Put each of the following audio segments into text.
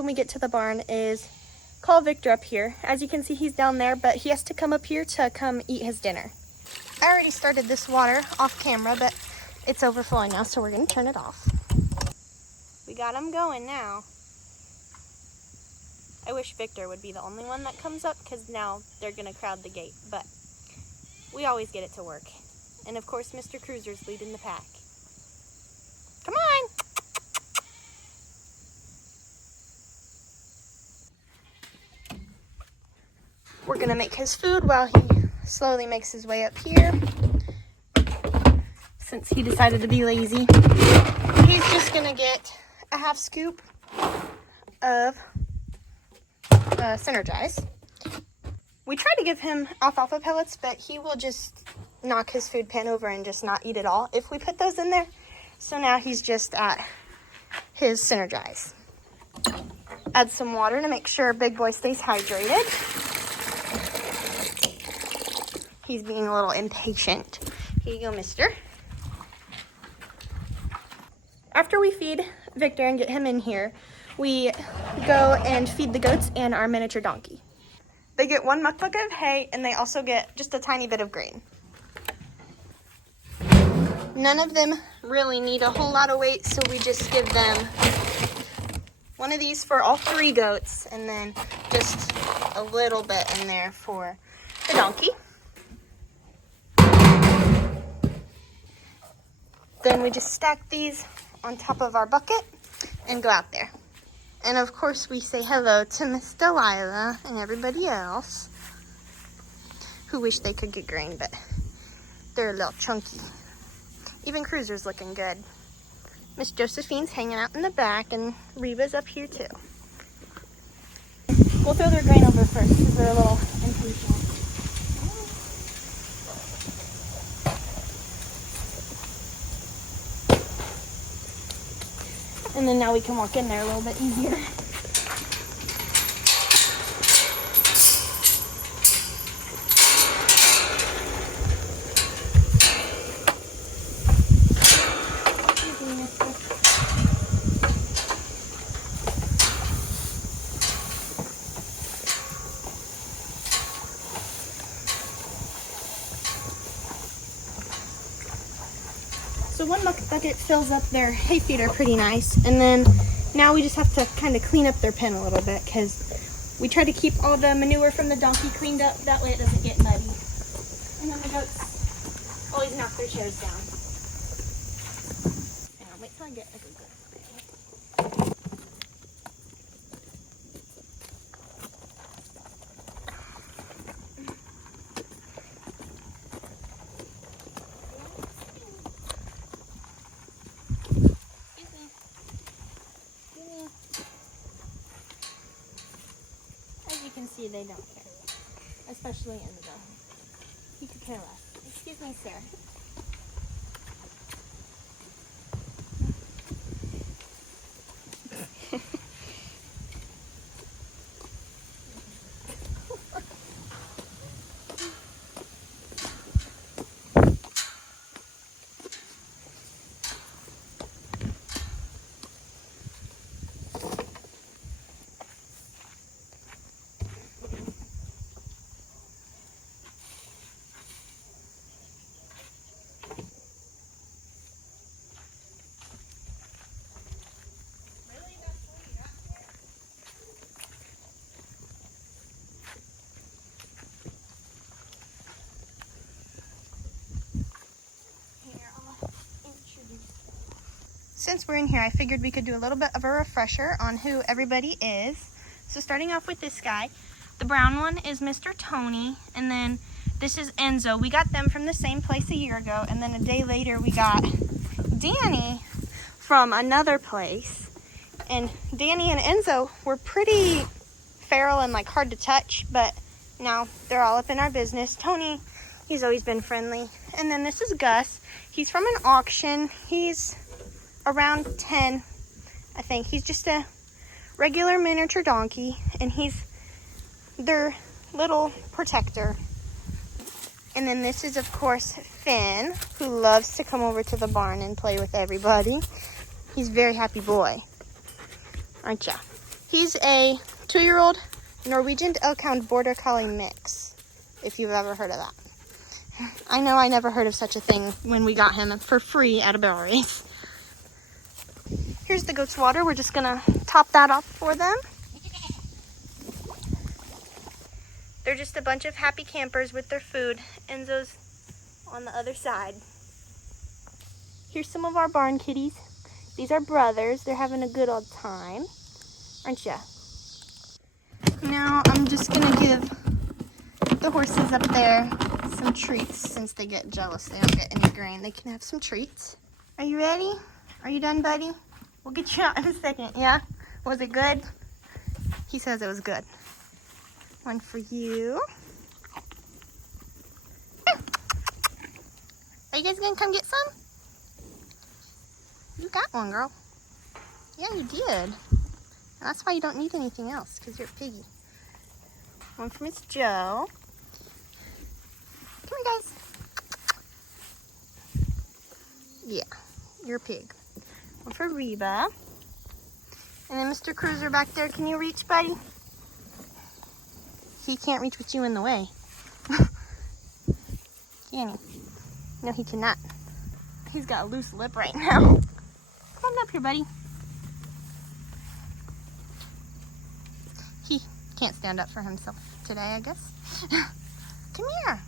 when we get to the barn is call Victor up here. As you can see, he's down there, but he has to come up here to come eat his dinner. I already started this water off camera, but it's overflowing now, so we're gonna turn it off. We got him going now. I wish Victor would be the only one that comes up, because now they're gonna crowd the gate, but we always get it to work. And of course, Mr. Cruiser's leading the pack. Come on! We're gonna make his food while he slowly makes his way up here. Since he decided to be lazy, he's just gonna get a half scoop of Synergize. We try to give him alfalfa pellets, but he will just knock his food pan over and just not eat it all if we put those in there. So now he's just at his Synergize. Add some water to make sure Big Boy stays hydrated. He's being a little impatient. Here you go, mister. After we feed Victor and get him in here, we go and feed the goats and our miniature donkey. They get 1 muck bucket of hay, and they also get just a tiny bit of grain. None of them really need a whole lot of weight, so we just give them one of these for all 3 goats, and then just a little bit in there for the donkey. Then we just stack these on top of our bucket and go out there. And of course we say hello to Miss Delilah and everybody else who wish they could get grain, but they're a little chunky. Even Cruiser's looking good. Miss Josephine's hanging out in the back, and Reba's up here too. We'll throw their grain over first because they're a little impatient. And then now we can walk in there a little bit easier. So 1 bucket fills up their hay feeder pretty nice, and then now we just have to kind of clean up their pen a little bit because we try to keep all the manure from the donkey cleaned up, that way it doesn't get muddy. And then the goats always knock their chairs down. And I'll wait till I get a good spray. As you can see, they don't care, especially Enzo. He could care less. Excuse me, sir. Since we're in here, I figured we could do a little bit of a refresher on who everybody is. So starting off with this guy, the brown one is Mr. Tony, and then this is Enzo. We got them from the same place a year ago, and then a day later we got Danny from another place. And Danny and Enzo were pretty feral and like hard to touch, but now they're all up in our business. Tony, he's always been friendly. And then this is Gus. He's from an auction. He's around 10, I think. He's just a regular miniature donkey, and he's their little protector. And then this is, of course, Finn, who loves to come over to the barn and play with everybody. He's a very happy boy, aren't ya? He's a 2-year-old Norwegian Elkhound Border Collie mix, if you've ever heard of that. I know I never heard of such a thing when we got him for free at a barrel race. Here's the goat's water. We're just gonna top that off for them. They're just a bunch of happy campers with their food. Enzo's on the other side. Here's some of our barn kitties. These are brothers. They're having a good old time, aren't ya? Now I'm just gonna give the horses up there some treats. Since they get jealous, they don't get any grain. They can have some treats. Are you ready? Are you done, buddy? We'll get you out in a second, yeah? Was it good? He says it was good. One for you. Are you guys gonna come get some? You got one, girl. Yeah, you did. And that's why you don't need anything else, because you're a piggy. One for Miss Joe. Come here, guys. Yeah, you're a pig. One for Reba. And then Mr. Cruiser back there, can you reach, buddy? He can't reach with you in the way. Can he? No, he cannot. He's got a loose lip right now. Come on up here, buddy. He can't stand up for himself today, I guess. Come here.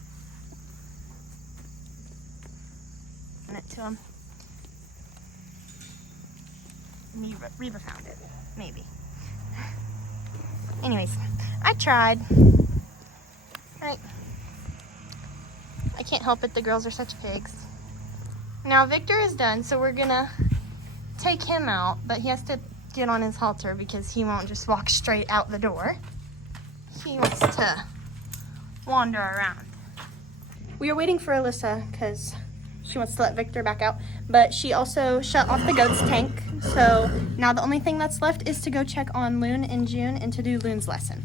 Send it to him. Reba found it, maybe. Anyways, I tried. Right. I can't help it, the girls are such pigs. Now Victor is done, so we're gonna take him out, but he has to get on his halter because he won't just walk straight out the door. He wants to wander around. We are waiting for Alyssa because she wants to let Victor back out, but she also shut off the goat's tank. So now the only thing that's left is to go check on Loon and June and to do Loon's lesson.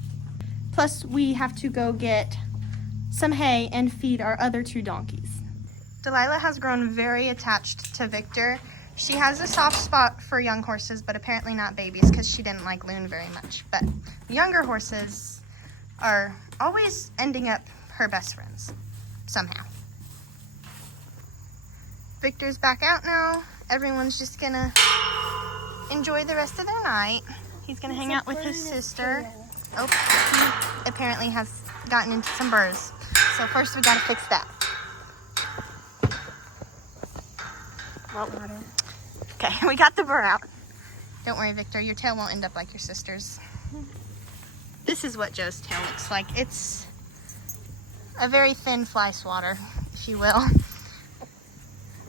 Plus we have to go get some hay and feed our other 2 donkeys. Delilah has grown very attached to Victor. She has a soft spot for young horses, but apparently not babies because she didn't like Loon very much. But younger horses are always ending up her best friends, somehow. Victor's back out now. Everyone's just gonna enjoy the rest of their night. He's gonna hang out with his sister. Oh, he apparently has gotten into some burrs. So first we gotta fix that. Well, okay, we got the burr out. Don't worry, Victor, your tail won't end up like your sister's. This is what Joe's tail looks like. It's a very thin fly swatter, if you will.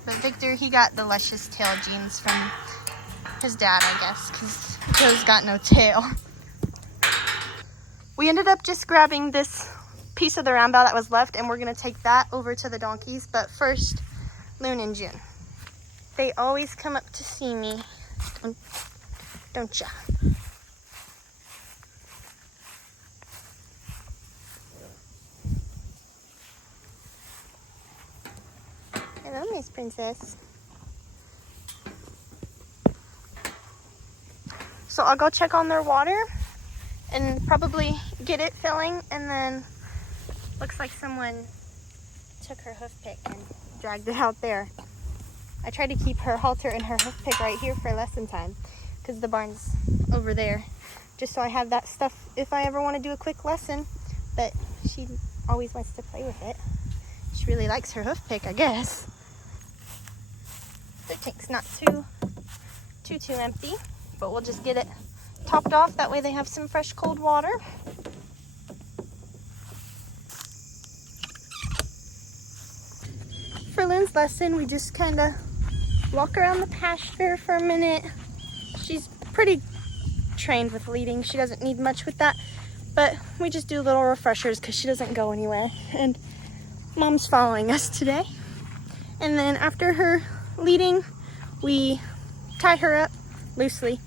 But Victor, he got the luscious tail genes from his dad, I guess, because Joe's got no tail. We ended up just grabbing this piece of the round bow that was left, and we're gonna take that over to the donkeys. But first, Loon and June. They always come up to see me, don't ya? Hello, Miss Princess. So I'll go check on their water and probably get it filling, and then looks like someone took her hoof pick and dragged it out there. I tried to keep her halter and her hoof pick right here for lesson time because the barn's over there, just so I have that stuff if I ever want to do a quick lesson. But she always wants to play with it. She really likes her hoof pick, I guess. The tank's not too empty, but we'll just get it topped off. That way they have some fresh cold water. For Lynn's lesson, we just kind of walk around the pasture for a minute. She's pretty trained with leading. She doesn't need much with that, but we just do little refreshers because she doesn't go anywhere. And Mom's following us today. And then after her leading, we tie her up loosely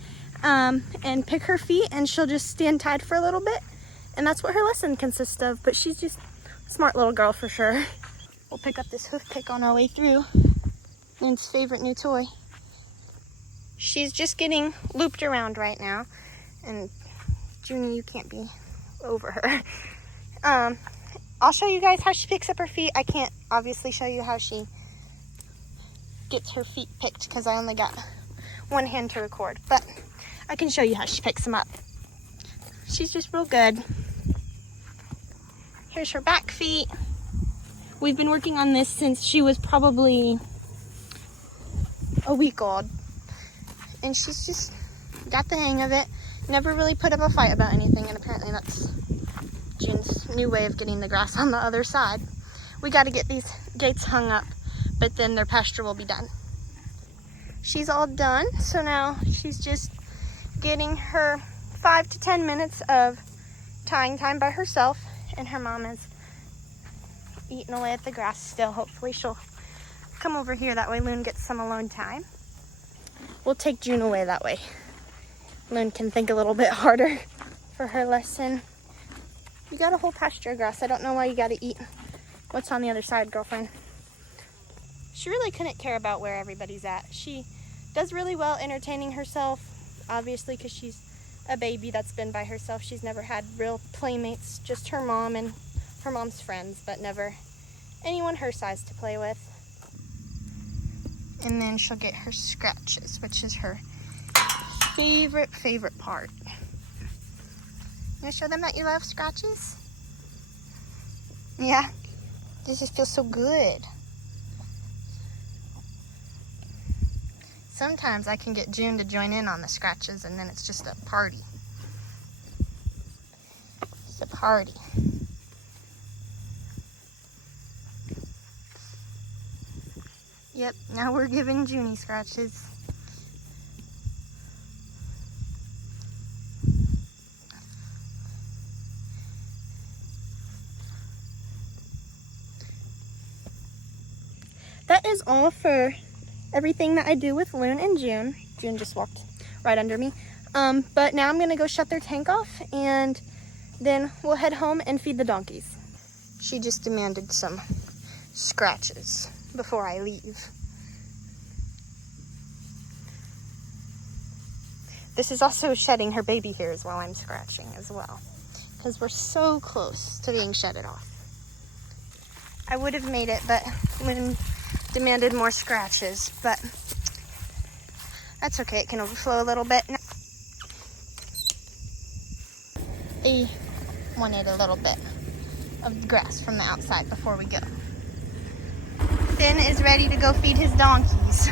and pick her feet, and she'll just stand tied for a little bit. And that's what her lesson consists of, but she's just a smart little girl for sure. We'll pick up this hoof pick on our way through. Lynn's favorite new toy. She's just getting looped around right now, and Junie, you can't be over her. I'll show you guys how she picks up her feet. I can't obviously show you how she gets her feet picked because I only got one hand to record, but I can show you how she picks them up. She's just real good. Here's her back feet. We've been working on this since she was probably a week old, and she's just got the hang of it. Never really put up a fight about anything, and apparently that's June's new way of getting the grass on the other side. We got to get these gates hung up, but then their pasture will be done. She's all done, so now she's just getting her 5 to 10 minutes of tying time by herself, and her mom is eating away at the grass still. Hopefully she'll come over here, that way Loon gets some alone time. We'll take June away that way. Loon can think a little bit harder for her lesson. You got a whole pasture of grass. I don't know why you gotta eat what's on the other side, girlfriend. She really couldn't care about where everybody's at. She does really well entertaining herself, obviously, because she's a baby that's been by herself. She's never had real playmates, just her mom and her mom's friends, but never anyone her size to play with. And then she'll get her scratches, which is her favorite part. You want to show them that you love scratches? Yeah? This just feels so good. Sometimes I can get June to join in on the scratches, and then it's just a party. It's a party. Yep, now we're giving Junie scratches. That is all for everything that I do with Loon and June. June just walked right under me. But now I'm gonna go shut their tank off, and then we'll head home and feed the donkeys. She just demanded some scratches before I leave. This is also shedding her baby hairs while I'm scratching as well, because we're so close to being shedded off. I would have made it, but Loon demanded more scratches, but that's okay. It can overflow a little bit. They wanted a little bit of grass from the outside before we go. Finn is ready to go feed his donkeys.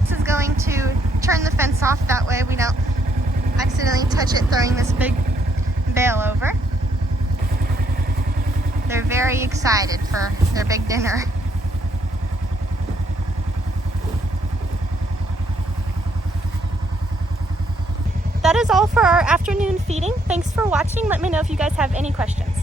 This is going to turn the fence off, that way we don't accidentally touch it throwing this big bale over. They're very excited for their big dinner. That is all for our afternoon feeding. Thanks for watching. Let me know if you guys have any questions.